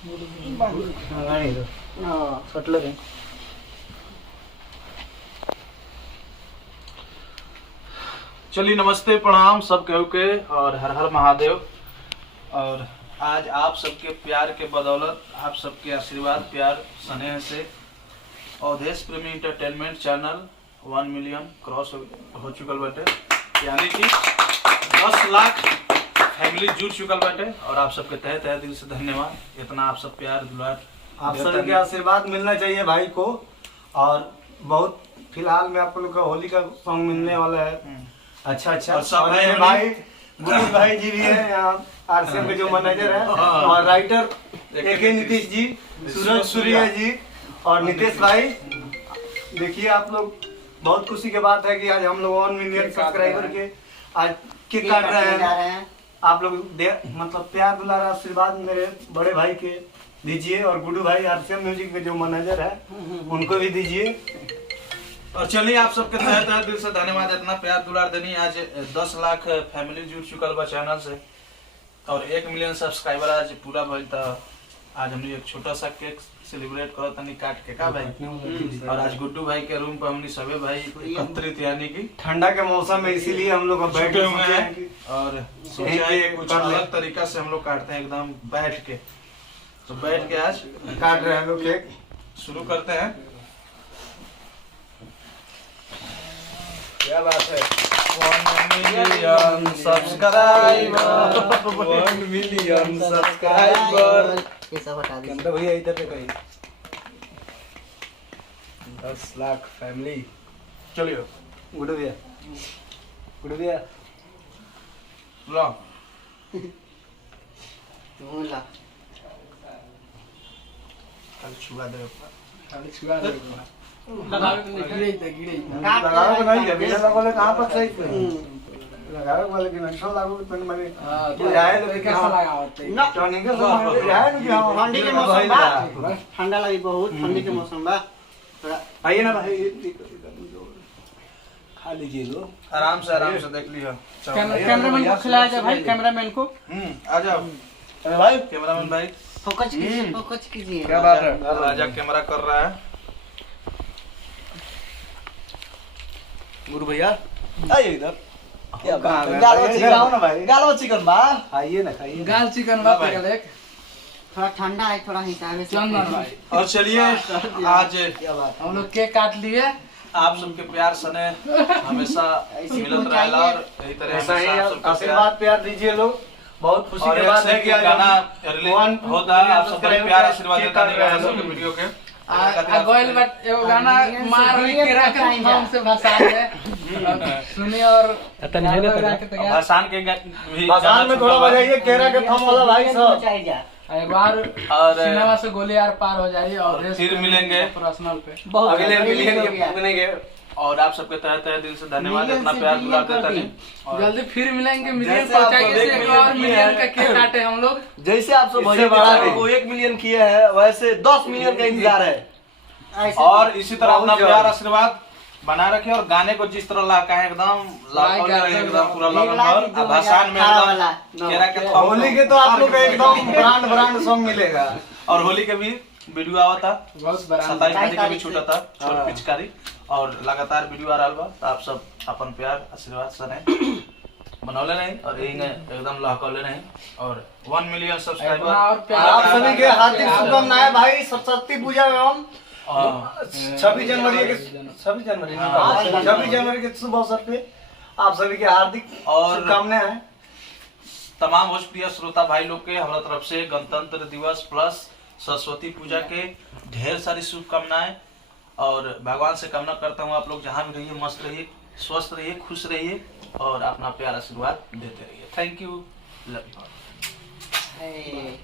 चलिए नमस्ते प्रणाम सब केहू के और हर हर महादेव। और आज आप सबके प्यार के बदौलत, आप सबके आशीर्वाद प्यार स्नेह से अवधेश प्रेमी इंटरटेनमेंट चैनल 1 मिलियन क्रॉस हो चुकल बाटे, यानी कि 10 लाख फैमिली जुड़ चुकल बाटे। और आप सबके तहे तहे दिल से धन्यवाद। इतना आप सब प्यार दुलार, आप सबके आशीर्वाद मिलना चाहिए भाई को। और बहुत फिलहाल में आप लोग का होली का सॉन्ग मिलने वाला है। अच्छा और सब भाई गुरु भाई जी भी है यहाँ आरसीएम के जो मैनेजर है, और राइटर एके नीतीश जी, सूरज सूर्या जी और नितेश भाई। देखिए आप लोग, बहुत खुशी की बात है कि आज हम लोग 1 मिलियन सब्सक्राइबर के आज केक काट रहे हैं। आप लोग मतलब प्यार दुलार आशीर्वाद मेरे बड़े भाई के दीजिए, और गुड्डू भाई आरसीएम म्यूजिक के जो मैनेजर है उनको भी दीजिए। और चलिए आप सबके तहे तहे दिल से धन्यवाद। इतना प्यार दुलार देनी। आज 10 लाख फैमिली जुड़ चुकल बा चैनल से, और 1 मिलियन सब्सक्राइबर आज पूरा भइल। तो आज हमने एक छोटा सा केक सेलिब्रेट करत तनी काट के का भाई। और आज गुड्डू भाई के रूम पर हमने सभी भाई एकत्रित, यानी कि ठंडा के मौसम में, इसीलिए हम लोग बैठे हुए हैं और सोचा है कुछ अलग तरीका से हम लोग काटते हैं, एकदम बैठ के। तो बैठ के आज काट रहे हैं लोग केक। शुरू करते हैं। क्या बात है। 1 मिलियन सब्सक्राइबर, 1 मिलियन सब्सक्राइबर। ये सब हटा दीजिए। कंदा भैया इधर पे कहीं 10 लाख फैमिली। चलिए गुड भैया, गुड भैया लो बोला कल छुआ दे। खाली छुआ दे। लगावे के गिरे गिरे लगाओ को नहीं है, बिना लगाले कहां पर सही से लगाओ वाले की नक्शा लागू पेन मारे। बुझाए तो कैसा लगावत है ना टर्निंग के समय बुझाए कि हम ठंडी के मौसम बा, ठंडा लगी बहुत, ठंडी के मौसम बा। थोड़ा आइए ना भाई, खा लीजिए लो आराम से देख लियो। कैमरामैन को खिलाया जाए भाई, कैमरामैन को। आ जाओ। अरे भाई कैमरामैन भाई फोकस कीजिए। क्या बात है। राजा कैमरा कर रहा है। गुरु भैया आइए इधर। क्या बात है। गालो चिकन आओ ना भाई, गालो चिकन बा आइए ना, खाइए। गाल चिकन बा पे एक थोड़ा ठंडा है, थोड़ा हिसाब से। चंदन भाई। और चलिए आज क्या बात है। हम लोग केक काट लिए। आप सबके प्यार सने हमेशा मिलत रहेला, और यही तरह ऐसा ही हमेशा आप सबके आशीर्वाद प्यार दीजिए लोग। बहुत खुशी और की बात है कि आज गाना हम रिलीज होता है। आप सब बड़े प्यार आशीर्वाद देता नहीं है सबके वीडियो के। आ गोइल बट एगो गाना मार के रख हम से भाषा है सुनी। और भाषण के भी भाषण में थोड़ा बजाइए, केरा के थम वाला भाई सब। एक बार और सिनेमा से गोली यार पार हो जाए। और फिर मिलेंगे पर्सनल पे अगले मिलियन के पुगने के। और आप सबके तहे तहे दिल से धन्यवाद। इतना प्यार दुलार देता नहीं। और जल्दी फिर मिलेंगे, मिलियन जैसे आप पहुंचाएंगे। एक एक और मिलियन मिलियन का केक काटे हम लोग। जैसे आप सब इससे बड़ा नहीं। को 1 मिलियन किए हैं, वैसे 10 मिलियन का इंतजार है। और इसी तरह अपना बहुत प्यार आशीर्वाद बनाए रखे। और गाने को जिस तरह लाका है एकदम लाखों एकदम पूरा लगन भर। भाषण में एकदम केरा के थम। होली के तो आप लोग एकदम ब्रांड सॉन्ग मिलेगा। और होली के भी वीडियो आवा था, बहुत बड़ा 27 तारीख के भी छूटा था छोट पिचकारी। और लगातार वीडियो आ रहा बा। तो आप सब अपन प्यार आशीर्वाद सने बनौले नहीं, और यही एकदम लहकौले नहीं। और 1 मिलियन सब्सक्राइबर आप सभी के हार्दिक शुभकामनाएं भाई। सरस्वती पूजा एवं 26 जनवरी के 26 जनवरी के शुभ अवसर पे आप सभी के हार्दिक और शुभकामनाएं हैं। तमाम भोजप्रिय श्रोता भाई लोग के हमारा तरफ से गणतंत्र दिवस प्लस सरस्वती पूजा के ढेर सारी शुभकामनाएं। और भगवान से कामना करता हूँ आप लोग जहाँ भी रहिए मस्त रहिए, स्वस्थ रहिए, खुश रहिए, और अपना प्यार आशीर्वाद देते रहिए। Thank you, love you. A